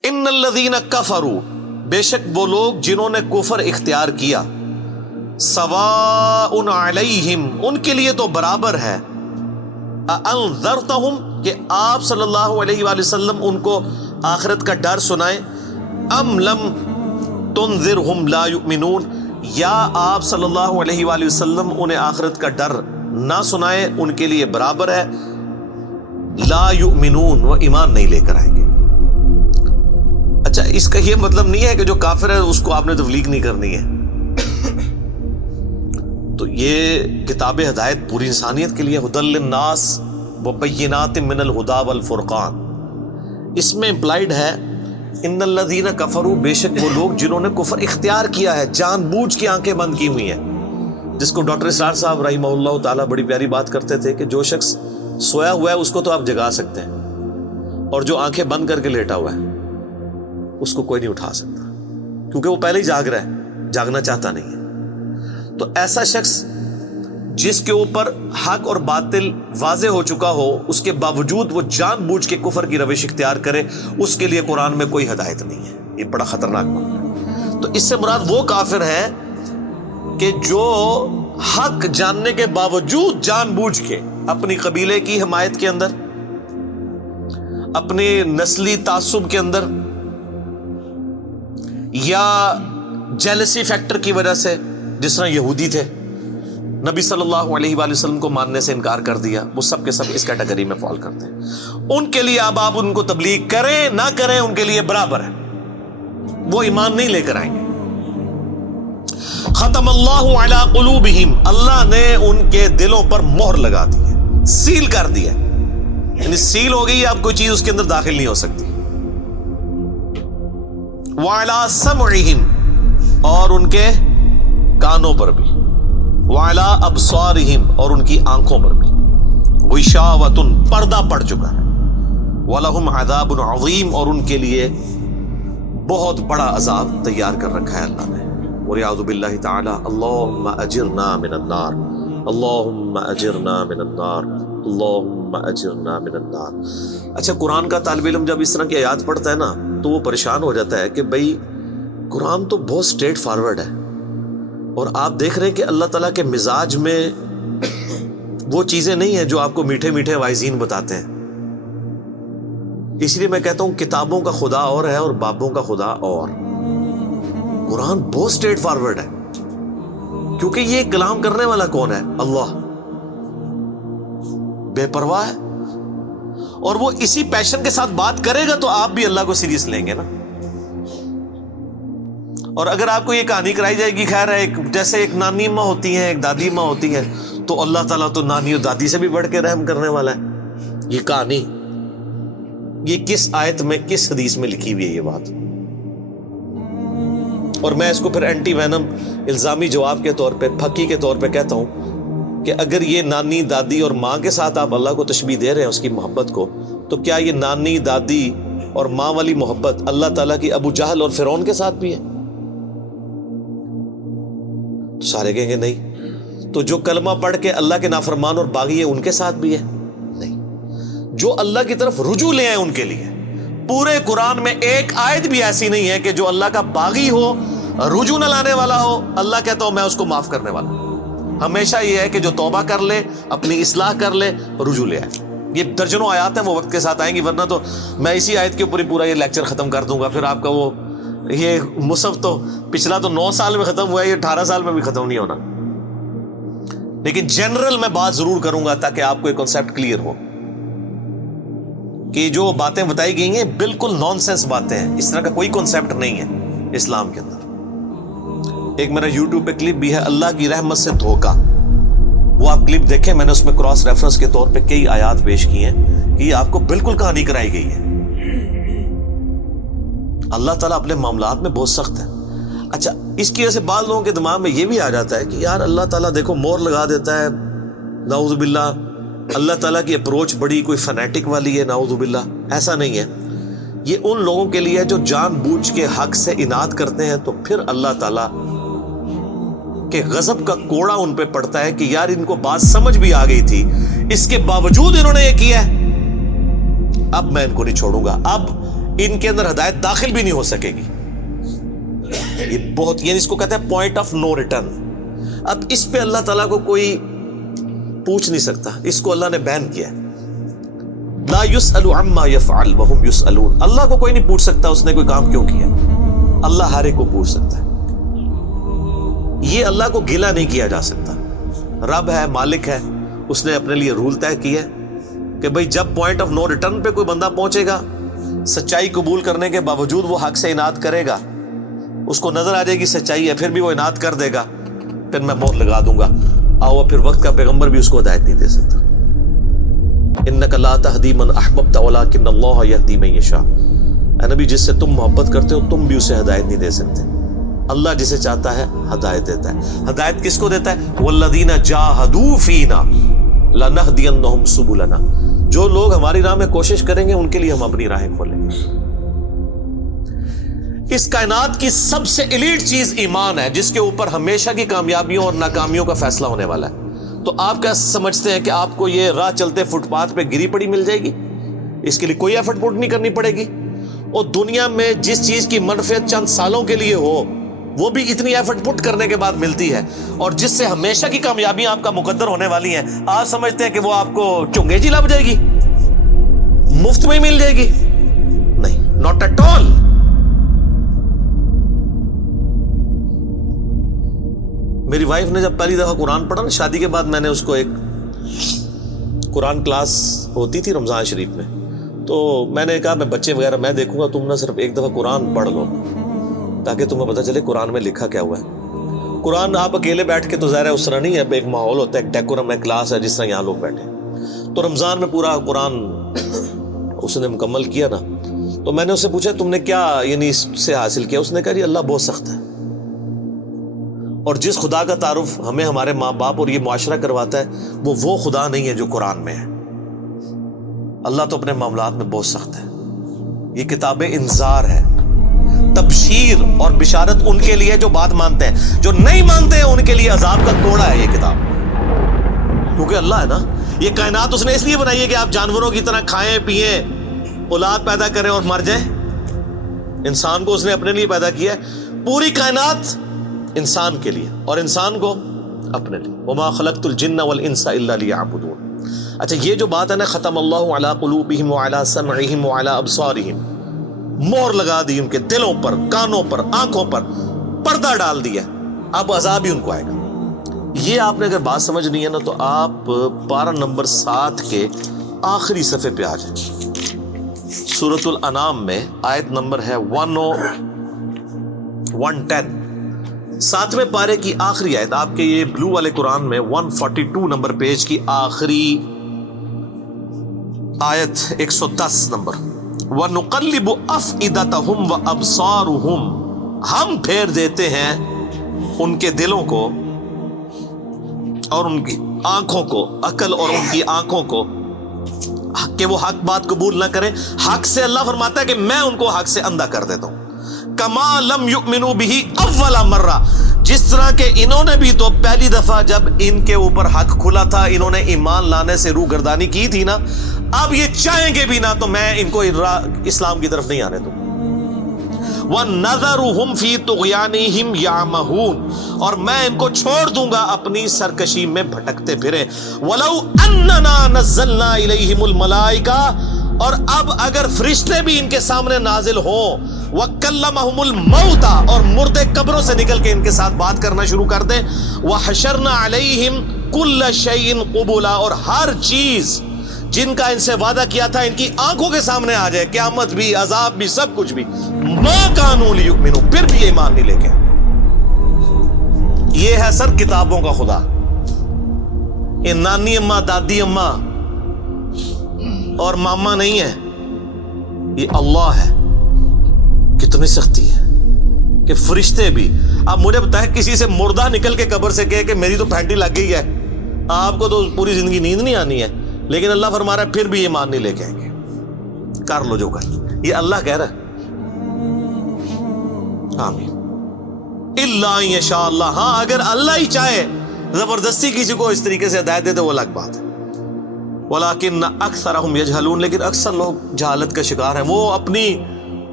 ان الذین کفروا، بے شک وہ لوگ جنہوں نے کفر اختیار کیا، سواء علیہم، ان کے لیے تو برابر ہے، انذرتہم، کہ آپ صلی اللہ علیہ وآلہ وسلم ان کو آخرت کا ڈر سنائیں، ام لم تنذرہم لا یؤمنون، یا آپ صلی اللہ علیہ وآلہ وسلم انہیں آخرت کا ڈر نہ سنائیں، ان کے لیے برابر ہے، لا یؤمنون، وہ ایمان نہیں لے کر آئیں گے۔ اچھا، اس کا یہ مطلب نہیں ہے کہ جو کافر ہے اس کو آپ نے تبلیغ نہیں کرنی ہے۔ تو یہ کتاب ہدایت پوری انسانیت کے لیے، ھدی للناس وبینات من الہدی والفرقان، اس میں امپلائڈ ہے ان الذین کفروا، بے شک وہ لوگ جنہوں نے کفر اختیار کیا ہے، جان بوجھ کے آنکھیں بند کی ہوئی ہیں، جس کو ڈاکٹر اسرار صاحب رحمہ اللہ تعالیٰ بڑی پیاری بات کرتے تھے کہ جو شخص سویا ہوا ہے اس کو تو آپ جگا سکتے ہیں، اور جو آنکھیں بند کر کے لیٹا ہوا ہے اس کو کوئی نہیں اٹھا سکتا، کیونکہ وہ پہلے ہی جاگ رہا ہے، جاگنا چاہتا نہیں ہے۔ تو ایسا شخص جس کے اوپر حق اور باطل واضح ہو چکا ہو، اس کے باوجود وہ جان بوجھ کے کفر کی روش اختیار کرے، اس کے لیے قرآن میں کوئی ہدایت نہیں ہے۔ یہ بڑا خطرناک معاملہ ہے۔ تو اس سے مراد وہ کافر ہے کہ جو حق جاننے کے باوجود جان بوجھ کے اپنی قبیلے کی حمایت کے اندر، اپنی نسلی تعصب کے اندر، یا جیلسی فیکٹر کی وجہ سے، جس طرح یہودی تھے، نبی صلی اللہ علیہ وآلہ وسلم کو ماننے سے انکار کر دیا، وہ سب کے سب اس کیٹیگری میں فال کرتے ہیں۔ ان کے لیے اب آپ ان کو تبلیغ کریں نہ کریں، ان کے لیے برابر ہے، وہ ایمان نہیں لے کر آئیں گے۔ ختم اللہ علی قلوبہم، اللہ نے ان کے دلوں پر مہر لگا دی ہے، سیل کر دیا، یعنی سیل ہو گئی، اب کوئی چیز اس کے اندر داخل نہیں ہو سکتی۔ وعلی سمعہم، اور ان کے کانوں پر بھی، وعلی ابصارہم، اور ان کی آنکھوں پر بھی، غشاوۃ، پردہ پڑ چکا ہے، ولہم عذاب عظیم، اور ان کے لیے بہت بڑا عذاب تیار کر رکھا ہے اللہ نے۔ وَلِعَوْذُ بِاللَّهِ تَعَالَى اللہم اجرنا من النار، اللہم اجرنا من النار، اللہم اجرنا من النار۔ اچھا، قرآن کا طالب علم جب اس طرح کی آیات پڑھتا ہے نا تو وہ پریشان ہو جاتا ہے کہ بھئی قرآن تو بہت سٹریٹ فارورڈ ہے، اور آپ دیکھ رہے ہیں کہ اللہ تعالیٰ کے مزاج میں وہ چیزیں نہیں ہیں جو آپ کو میٹھے میٹھے وائزین بتاتے ہیں۔ اس لیے میں کہتا ہوں کتابوں کا خدا اور ہے اور بابوں کا خدا اور۔ قرآن بہت سٹریٹ فارورڈ ہے، کیونکہ یہ کلام کرنے والا کون ہے؟ اللہ، بے پرواہ ہے، اور وہ اسی پیشن کے ساتھ بات کرے گا تو آپ بھی اللہ کو سیریس لیں گے نا۔ اور اگر آپ کو یہ کہانی کرائی جائے گی، خیر ہے، جیسے ایک نانی ماں ہوتی ہیں، ایک دادی ماں ہوتی ہے، تو اللہ تعالیٰ تو نانی اور دادی سے بھی بڑھ کے رحم کرنے والا ہے۔ یہ کہانی، یہ کس آیت میں، کس حدیث میں لکھی ہوئی ہے یہ بات؟ اور میں اس کو پھر اینٹی وینم الزامی جواب کے طور پہ، پھکی کے طور پہ کہتا ہوں کہ اگر یہ نانی دادی اور ماں کے ساتھ آپ اللہ کو تشبیہ دے رہے ہیں اس کی محبت کو، تو کیا یہ نانی دادی اور ماں والی محبت اللہ تعالیٰ کی ابو جہل اور فرعون کے ساتھ بھی ہے؟ تو سارے کہیں گے نہیں۔ تو جو کلمہ پڑھ کے اللہ کے نافرمان اور باغی ہے ان کے ساتھ بھی ہے؟ نہیں۔ جو اللہ کی طرف رجوع لے آئے ان کے لیے، پورے قرآن میں ایک آیت بھی ایسی نہیں ہے کہ جو اللہ کا باغی ہو، رجوع نہ لانے والا ہو، اللہ کہتا ہوں میں اس کو معاف کرنے والا ہوں۔ ہمیشہ یہ ہے کہ جو توبہ کر لے، اپنی اصلاح کر لے، رجوع لے آئے۔ یہ درجنوں آیات ہیں، وہ وقت کے ساتھ آئیں گی، ورنہ تو میں اسی آیت کے اوپر ہی پورا یہ لیکچر ختم کر دوں گا، پھر آپ کا وہ یہ مصحف تو پچھلا تو 9 سال میں ختم ہوا ہے، یہ 18 سال میں بھی ختم نہیں ہونا۔ لیکن جنرل میں بات ضرور کروں گا تاکہ آپ کو ایک کنسیپٹ کلیئر ہو کہ جو باتیں بتائی گئی ہیں بالکل نان سینس باتیں ہیں، اس طرح کا کوئی کنسیپٹ نہیں ہے اسلام کے اندر۔ ایک میرا یوٹیوب پہ کلپ بھی ہے، اللہ کی رحمت سے دھوکا، وہ آپ کلپ دیکھیں، میں نے اس میں کراس ریفرنس کے طور پہ کئی آیات پیش کی ہیں کہ یہ آپ کو بالکل کہانی کرائی گئی ہے۔ اللہ تعالیٰ اپنے معاملات میں بہت سخت ہے۔ اچھا، اس کی وجہ سے بعض لوگوں کے دماغ میں یہ بھی آ جاتا ہے کہ یار اللہ تعالیٰ دیکھو مور لگا دیتا ہے، نعوذ باللہ، اللہ تعالیٰ کی اپروچ بڑی کوئی فنیٹک والی ہے، نعوذ باللہ۔ ایسا نہیں ہے، یہ ان لوگوں کے لیے جو جان بوجھ کے حق سے اناد کرتے ہیں، تو پھر اللہ تعالیٰ کے غضب کا کوڑا ان پہ پڑتا ہے کہ یار ان کو بات سمجھ بھی آ گئی تھی، اس کے باوجود انہوں نے یہ کیا ہے، اب میں ان کو نہیں چھوڑوں گا، اب ان کے اندر ہدایت داخل بھی نہیں ہو سکے گی. یہ بہت، یعنی اس کو کہتے ہیں پوائنٹ آف نو ریٹرن. اب اس پہ اللہ تعالیٰ کو کوئی پوچھ نہیں سکتا، اس کو اللہ نے بین کیا ہے. لا يسأل عما يفعل وهم يسألون. اللہ کو کوئی نہیں پوچھ سکتا اس نے کوئی کام کیوں کیا. اللہ ہر ایک کو پوچھ سکتا ہے. یہ اللہ کو گلہ نہیں کیا جا سکتا. رب ہے، مالک ہے، اس نے اپنے لیے رول طے کیا کہ بھئی جب پوائنٹ آف نو ریٹرن پہ کوئی بندہ پہنچے گا، سچائی قبول کرنے کے باوجود وہ حق سے اناد کرے گا، اس کو نظر آ جائے گی سچائی ہے، پھر بھی وہ اناد کر دے گا، پھر میں موت لگا دوں گا. آؤ پھر وقت کا پیغمبر بھی اس کو ہدایت نہیں دے سکتا. انک لا تہدی من احببت ولکن اللہ یہدی من یشاء. اے نبی، جس سے تم محبت کرتے ہو تم بھی اسے ہدایت نہیں دے سکتے. اللہ جسے چاہتا ہے ہدایت دیتا ہے. ہدایت کس کو دیتا ہے؟ والذین جاہدوا فینا لنہدینہم سبلنا. جو لوگ ہماری راہ میں کوشش کریں گے ان کے لیے ہم اپنی راہیں کھولیں گے. اس کائنات کی سب سے ایلیٹ چیز ایمان ہے، جس کے اوپر ہمیشہ کی کامیابیوں اور ناکامیوں کا فیصلہ ہونے والا ہے. تو آپ کیا سمجھتے ہیں کہ آپ کو یہ راہ چلتے فٹ پاتھ پہ گری پڑی مل جائے گی؟ اس کے لیے کوئی ایفرٹ پٹ نہیں کرنی پڑے گی. اور دنیا میں جس چیز کی منفعت چند سالوں کے لیے ہو وہ بھی اتنی ایفرٹ پٹ کرنے کے بعد ملتی ہے. اور جس سے ہمیشہ کی کامیابیاں آپ کا مقدر ہونے والی ہیں، آپ سمجھتے ہیں کہ وہ آپ کو چنگے جی لگ جائے گی، مفت میں ہی مل جائے گی؟ نہیں، ناٹ ایٹ آل. میری وائف نے جب پہلی دفعہ قرآن پڑھا نا شادی کے بعد، میں نے اس کو ایک قرآن کلاس ہوتی تھی رمضان شریف میں، تو میں نے کہا میں بچے وغیرہ میں دیکھوں گا، تم نہ صرف ایک دفعہ قرآن پڑھ لو تاکہ تمہیں پتہ چلے قرآن میں لکھا کیا ہوا ہے. قرآن آپ اکیلے بیٹھ کے تو ظاہر ہے اس طرح نہیں ہے، ایک ماحول ہوتا ہے، ایک ڈیکورم ہے، کلاس ہے جس طرح یہاں لوگ بیٹھے. تو رمضان میں پورا قرآن اس نے مکمل کیا نا، تو میں نے اس سے پوچھا تم نے کیا یعنی اس سے حاصل کیا؟ اس نے کہا جی اللہ بہت سخت ہے، اور جس خدا کا تعارف ہمیں ہمارے ماں باپ اور یہ معاشرہ کرواتا ہے وہ خدا نہیں ہے جو قرآن میں ہے. اللہ تو اپنے معاملات میں بہت سخت ہے. یہ کتاب انذار ہے، تبشیر اور بشارت ان کے لیے جو بات مانتے ہیں. جو نہیں مانتے ہیں ان کے لیے عذاب کا کوڑا ہے یہ کتاب. کیونکہ اللہ ہے نا، یہ کائنات اس نے اس لیے بنائی ہے کہ آپ جانوروں کی طرح کھائیں پیئیں، اولاد پیدا کریں اور مر جائیں. انسان کو اس نے اپنے لیے پیدا کیا ہے. پوری کائنات انسان کے لیے اور انسان کو اپنے لیے. وما خلقت الجن والانس الا لیعبدون. اچھا، یہ جو بات ہے نا ختم اللہ علی قلوبہم وعلی سمعہم وعلی ابصارہم، مور لگا دی ان کے دلوں پر، کانوں پر، آنکھوں پر، پردہ ڈال دیا، اب عذاب ہی ان کو آئے گا. یہ آپ نے اگر بات سمجھنی ہے نا تو آپ پارہ نمبر 7 کے آخری صفحے پہ آ جائیں. سورۃ الانعام میں آیت نمبر ہے 110، 7ویں پارے کی آخری آیت. آپ کے یہ بلو والے قرآن میں 142 نمبر پیج کی آخری آیت 110 نمبر. وَنُقَلِّبُ أَفْئِدَتَهُمْ وَأَبْصَارُهُمْ. ہم پھیر دیتے ہیں ان کے دلوں کو اور ان کی آنکھوں کو، عقل اور ان کی آنکھوں کو، کہ وہ حق بات قبول نہ کریں. حق سے اللہ فرماتا ہے کہ میں ان کو حق سے اندھا کر دیتا ہوں. کما لم یؤمنوا به اول مرہ، جس طرح کہ انہوں نے بھی تو پہلی دفعہ جب ان کے اوپر حق کھلا تھا انہوں نے ایمان لانے سے روح گردانی کی تھی نا، اب یہ چاہیں گے بھی نہ تو میں ان کو اسلام کی طرف نہیں آنے دوں. وَنَذَرُهُمْ فِي طُغْيَانِهِمْ يَعْمَهُونَ، اور میں ان کو چھوڑ دوں گا اپنی سرکشی میں بھٹکتے پھریں. وَلَوْ أَنَّنَا نَزَّلْنَا إِلَيْهِمُ الْمَلَائِكَةَ، اور اب اگر فرشتے بھی ان کے سامنے نازل ہوں، وَكَلَّمَهُمُ الْمَوْتَى، اور مردے قبروں سے نکل کے ان کے ساتھ بات کرنا شروع کر دیں. وَحَشَرْنَا عَلَيْهِمْ كُلَّ شَيْءٍ قُبُولًا، اور ہر چیز جن کا ان سے وعدہ کیا تھا ان کی آنکھوں کے سامنے آ جائے، قیامت بھی، عذاب بھی، سب کچھ بھی. مَا كَانُوا لِيُؤْمِنُوا، پھر بھی ایمان نہیں لے کے. یہ ہے سر کتابوں کا خدا. یہ نانی اماں، دادی اماں اور ماما نہیں ہے، یہ اللہ ہے. کتنی سختی ہے کہ فرشتے بھی. اب مجھے بتائیں کسی سے مردہ نکل کے قبر سے کہے کہ میری تو پھینٹی لگ گئی ہے، آپ کو تو پوری زندگی نیند نہیں آنی ہے، لیکن اللہ فرما رہا ہے پھر بھی ایمان نہیں لے کے آئیں گے. کر لو جو کر، یہ اللہ کہہ رہا ہے. آمین. الا ان یشاء اللہ، ہاں اگر اللہ ہی چاہے زبردستی کسی کو اس طریقے سے ہدایت دے تو وہ الگ بات ہے. ولیکن اکثرہم یجہلون، لیکن اکثر لوگ جہالت کا شکار ہیں. وہ اپنی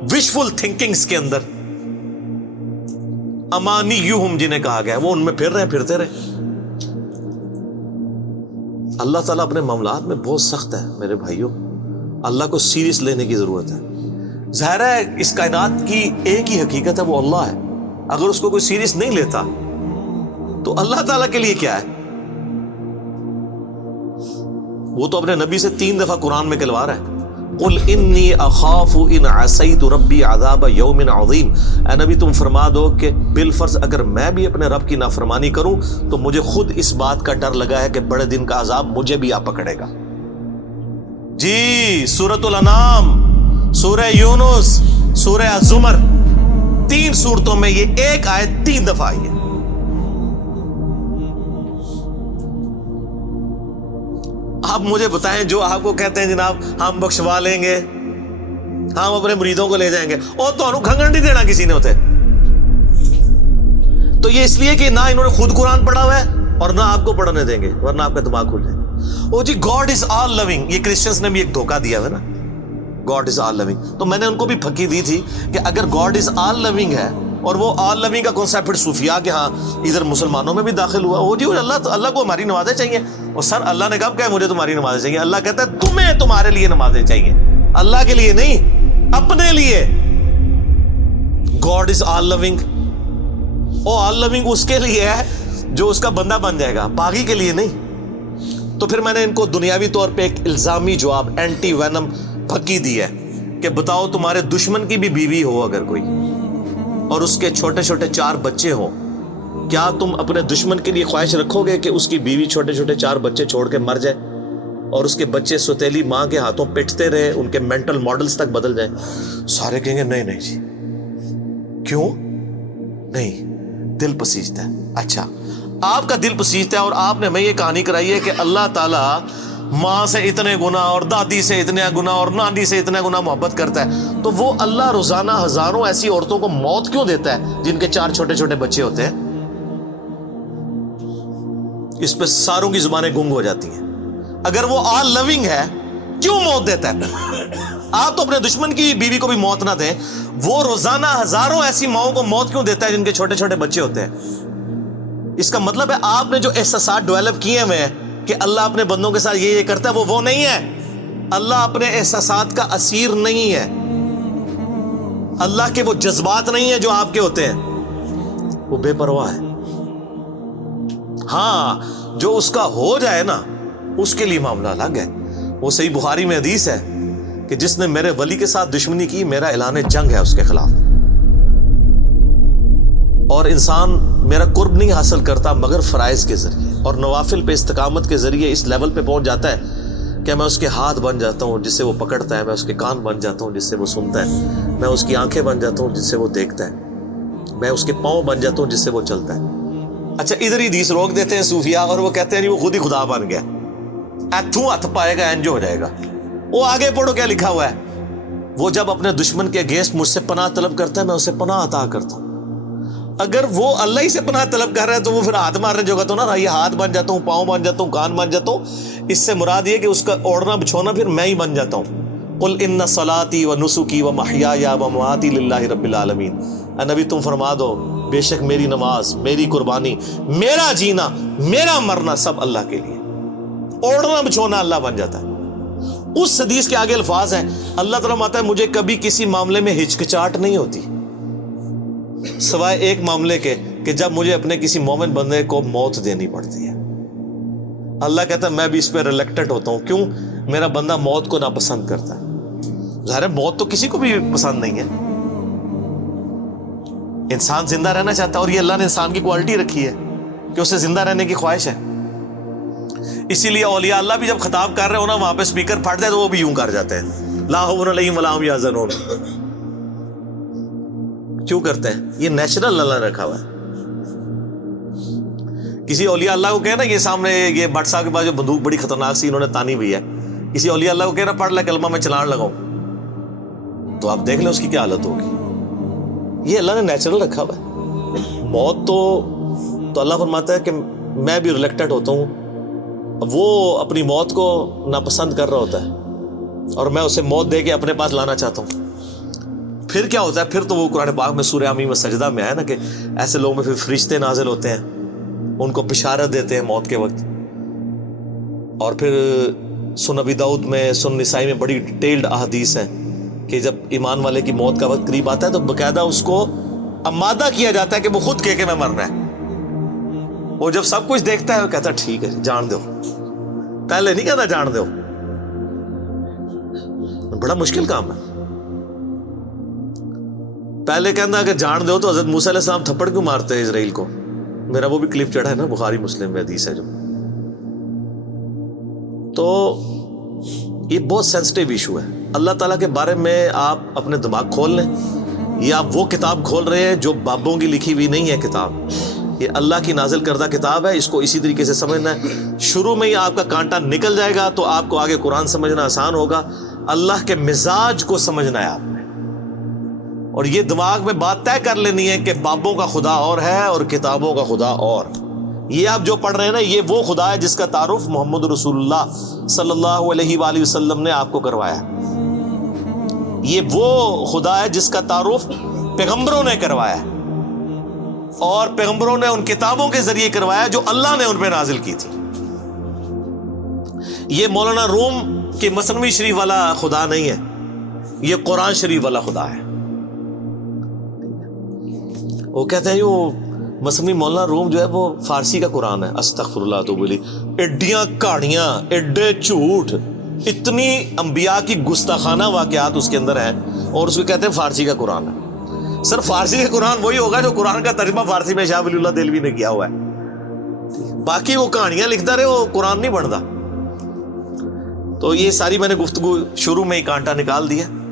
وشفل تھنکنگز کے اندر، امانیہم جنہیں کہا گیا ہے، وہ ان میں پھر رہے ہیں، پھرتے رہے۔ اللہ تعالیٰ اپنے معاملات میں بہت سخت ہے میرے بھائیوں، اللہ کو سیریس لینے کی ضرورت ہے۔ ظاہر ہے اس کائنات کی ایک ہی حقیقت ہے، وہ اللہ ہے، اگر اس کو کوئی سیریس نہیں لیتا تو اللہ تعالیٰ کے لیے کیا ہے؟ وہ تو اپنے نبی سے 3 دفعہ قرآن میں کہلوا رہا ہے، قل انی اخاف ان عصیت ربی عذاب یوم عظیم، اے نبی تم فرما دو کہ بالفرض اگر میں بھی اپنے رب کی نافرمانی کروں تو مجھے خود اس بات کا ڈر لگا ہے کہ بڑے دن کا عذاب مجھے بھی آ پکڑے گا۔ جی سورۃ الانعام، سورہ یونس، سورہ الزمر، 3 سورتوں میں یہ ایک آیت 3 دفعہ آئی ہے۔ آپ مجھے بتائیں، جو آپ کو کہتے ہیں جناب ہم بخشوا لیں گے، ہم اپنے مریدوں کو لے جائیں گے، اور تو انہوں کھنگن نہیں دینا کسی نے ہوتے، تو یہ اس لیے کہ نہ انہوں نے خود قرآن پڑھا ہوا ہے اور نہ آپ کو پڑھنے دیں گے، ورنہ آپ کا دماغ کھل جائے۔ او جی گاڈ از آل لونگ، یہ کرسچنز نے بھی ایک دھوکہ دیا ہے نا، گاڈ از آل لونگ، تو میں نے ان کو بھی پھکی دی تھی کہ اگر گاڈ از آل لونگ ہے اور وہ آل لونگ کا کانسیپٹ پھر صوفیاء کے ہاں ادھر مسلمانوں میں بھی داخل ہوا، وہ جی اللہ کو ہماری نمازیں چاہیے، اور سر اللہ نے کب کہا مجھے تمہاری نمازیں چاہیے؟ اللہ کہتا ہے تمہیں تمہارے لیے نمازیں چاہیے، اللہ کے لیے نہیں، اپنے لیے۔ گاڈ از آل لونگ، او آل لونگ اس کے لیے ہے جو اس کا بندہ بن جائے گا، باغی کے لیے نہیں۔ تو پھر میں نے ان کو دنیاوی طور پہ ایک الزامی جواب، اینٹی وینم پھکی دی ہے کہ بتاؤ تمہارے دشمن کی بھی بیوی ہو اگر کوئی، اور اس کے چھوٹے چھوٹے 4 بچے ہوں، کیا تم اپنے دشمن کے لیے خواہش رکھو گے کہ اس کی بیوی چھوٹے چھوٹے 4 بچے چھوڑ کے مر جائے اور اس کے بچے سوتیلی ماں کے ہاتھوں پٹتے رہے، ان کے مینٹل ماڈلز تک بدل جائیں؟ سارے کہیں گے نہیں نہیں جی، کیوں نہیں؟ دل پسیجتا ہے۔ اچھا آپ کا دل پسیجتا ہے اور آپ نے ہمیں یہ کہانی کرائی ہے کہ اللہ تعالیٰ ماں سے اتنے گنا اور دادی سے اتنے گنا اور نانی سے اتنے گنا محبت کرتا ہے، تو وہ اللہ روزانہ ہزاروں ایسی عورتوں کو موت کیوں دیتا ہے جن کے 4 چھوٹے چھوٹے بچے ہوتے ہیں؟ اس پہ ساروں کی زبانیں گنگ ہو جاتی ہیں۔ اگر وہ آل لونگ ہے کیوں موت دیتا ہے؟ آپ تو اپنے دشمن کی بیوی کو بھی موت نہ دیں، وہ روزانہ ہزاروں ایسی ماؤں کو موت کیوں دیتا ہے جن کے چھوٹے چھوٹے بچے ہوتے ہیں؟ اس کا مطلب ہے آپ نے جو احساسات ڈیولپ کیے ہوئے ہیں کہ اللہ اپنے بندوں کے ساتھ یہ کرتا ہے، وہ نہیں ہے۔ اللہ اپنے احساسات کا اسیر نہیں ہے، اللہ کے وہ جذبات نہیں ہیں جو آپ کے ہوتے ہیں، وہ بے پرواہ ہے۔ ہاں جو اس کا ہو جائے نا اس کے لیے معاملہ الگ ہے۔ وہ صحیح بخاری میں حدیث ہے کہ جس نے میرے ولی کے ساتھ دشمنی کی میرا اعلان جنگ ہے اس کے خلاف، اور انسان میرا قرب نہیں حاصل کرتا مگر فرائض کے ذریعے اور نوافل پہ استقامت کے ذریعے اس لیول پہ پہنچ جاتا ہے کہ میں اس کے ہاتھ بن جاتا ہوں جس سے وہ پکڑتا ہے، میں اس کے کان بن جاتا ہوں جس سے وہ سنتا ہے، میں اس کی آنکھیں بن جاتا ہوں جس سے وہ دیکھتا ہے، میں اس کے پاؤں بن جاتا ہوں جس سے وہ چلتا ہے۔ اچھا ادھر ہی حدیث روک دیتے ہیں صوفیاء اور وہ کہتے ہیں نہیں وہ خود ہی خدا بن گیا، ایتھوں ہاتھ پائے گا انجو ہو جائے گا۔ وہ آگے پڑھو کیا لکھا ہوا ہے، وہ جب اپنے دشمن کے اگینسٹ مجھ سے پناہ طلب کرتا ہے میں اسے پناہ عطا کرتا ہوں۔ اگر وہ اللہ ہی سے پناہ طلب کر رہا ہے تو وہ پھر ہاتھ مارنے جو تو نا یہ ہاتھ بن جاتا ہوں، پاؤں بن جاتا ہوں، کان بن جاتا ہوں، اس سے مراد یہ کہ اس کا اوڑھنا بچھونا پھر میں ہی بن جاتا ہوں۔ قل ان صلاتی و نسکی و محیای و مماتی للہ رب العالمین، اے نبی تم فرما دو بے شک میری نماز، میری قربانی، میرا جینا، میرا مرنا سب اللہ کے لیے۔ اوڑھنا بچھونا اللہ بن جاتا ہے۔ اس حدیث کے آگے الفاظ ہیں، اللہ تعالیٰ فرماتا ہے مجھے کبھی کسی معاملے میں ہچکچاہٹ نہیں ہوتی سوائے ایک معاملے کے کہ جب مجھے اپنے کسی مومن بندے کو موت دینی پڑتی ہے۔ اللہ کہتا ہے میں بھی اس پہ ریلیکٹڈ ہوتا ہوں، کیوں؟ میرا بندہ موت کو ناپسند کرتا ہے۔ ظاہر ہے موت تو کسی کو بھی پسند نہیں ہے، انسان زندہ رہنا چاہتا ہے، اور یہ اللہ نے انسان کی کوالٹی رکھی ہے کہ اسے زندہ رہنے کی خواہش ہے۔ اسی لیے اولیاء اللہ بھی جب خطاب کر رہے ہو نا وہاں پہ اسپیکر پھٹ جائے تو وہ بھی یوں کر جاتے ہیں، لا خوف علیہم ولا هم یحزنون۔ کیوں کرتے ہیں؟ یہ نیچرل اللہ نے رکھا ہوا ہے۔ کسی اولیاء اللہ کو کہنا یہ سامنے یہ بٹ صاحب کے پاس جو بندوق بڑی خطرناک سی انہوں نے تانی ہوئی ہے، کسی اولیاء اللہ کو کہنا پڑھ لے کلمہ میں چلان لگاؤں، تو آپ دیکھ لیں اس کی کیا حالت ہوگی۔ یہ اللہ نے نیچرل رکھا ہوا ہے۔ موت تو اللہ فرماتا ہے کہ میں بھی ریلیکٹڈ ہوتا ہوں، وہ اپنی موت کو ناپسند کر رہا ہوتا ہے اور میں اسے موت دے کے اپنے پاس لانا چاہتا ہوں۔ پھر کیا ہوتا ہے؟ پھر تو وہ قرآن پاک میں سورہ حمیم سجدہ میں ہے نا کہ ایسے لوگوں میں پھر فرشتے نازل ہوتے ہیں، ان کو بشارت دیتے ہیں موت کے وقت. اور پھر سنن ابی داؤد میں، سنن نسائی میں بڑی ڈیٹیلڈ احادیث ہیں کہ جب ایمان والے کی موت کا وقت قریب آتا ہے تو باقاعدہ اس کو آمادہ کیا جاتا ہے کہ وہ خود کہ میں مرنا ہے. وہ جب سب کچھ دیکھتا ہے وہ کہتا ہے ٹھیک ہے جان دو. پہلے نہیں کہتا جان دو. بڑا مشکل کام ہے. پہلے کہنا کہ جان دو تو حضرت موسیٰ علیہ السلام تھپڑ کیوں مارتے ہیں اسرائیل کو؟ میرا وہ بھی کلپ چڑھا ہے نا بخاری مسلم میں حدیث ہے جو. تو یہ بہت سینسٹیو ایشو ہے. اللہ تعالیٰ کے بارے میں آپ اپنے دماغ کھول لیں. یہ آپ وہ کتاب کھول رہے ہیں جو بابوں کی لکھی ہوئی نہیں ہے کتاب. یہ اللہ کی نازل کردہ کتاب ہے. اس کو اسی طریقے سے سمجھنا ہے. شروع میں ہی آپ کا کانٹا نکل جائے گا تو آپ کو آگے قرآن سمجھنا آسان ہوگا. اللہ کے مزاج کو سمجھنا ہے آپ نے. اور یہ دماغ میں بات طے کر لینی ہے کہ بابوں کا خدا اور ہے اور کتابوں کا خدا اور. یہ آپ جو پڑھ رہے ہیں نا یہ وہ خدا ہے جس کا تعارف محمد رسول اللہ صلی اللہ علیہ وآلہ وسلم نے آپ کو کروایا. یہ وہ خدا ہے جس کا تعارف پیغمبروں نے کروایا اور پیغمبروں نے ان کتابوں کے ذریعے کروایا جو اللہ نے ان پہ نازل کی تھی. یہ مولانا روم کے مثنوی شریف والا خدا نہیں ہے، یہ قرآن شریف والا خدا ہے. وہ کہتے ہیں وہ مثنوی مولانا روم جو ہے وہ فارسی کا قرآن ہے. استغفر اللہ تو بولی ایڈیاں کہانیاں، ایڈے جھوٹ، اتنی انبیاء کی گستاخانہ واقعات اس کے اندر ہیں اور اس کو کہتے ہیں فارسی کا قرآن ہے. سر فارسی کا قرآن وہی ہوگا جو قرآن کا ترجمہ فارسی میں شاہ ولی اللہ دہلوی نے کیا ہوا ہے. باقی وہ کہانیاں لکھتا رہے وہ قرآن نہیں بنتا. تو یہ ساری میں نے گفتگو شروع میں ہی کانٹا نکال دیا.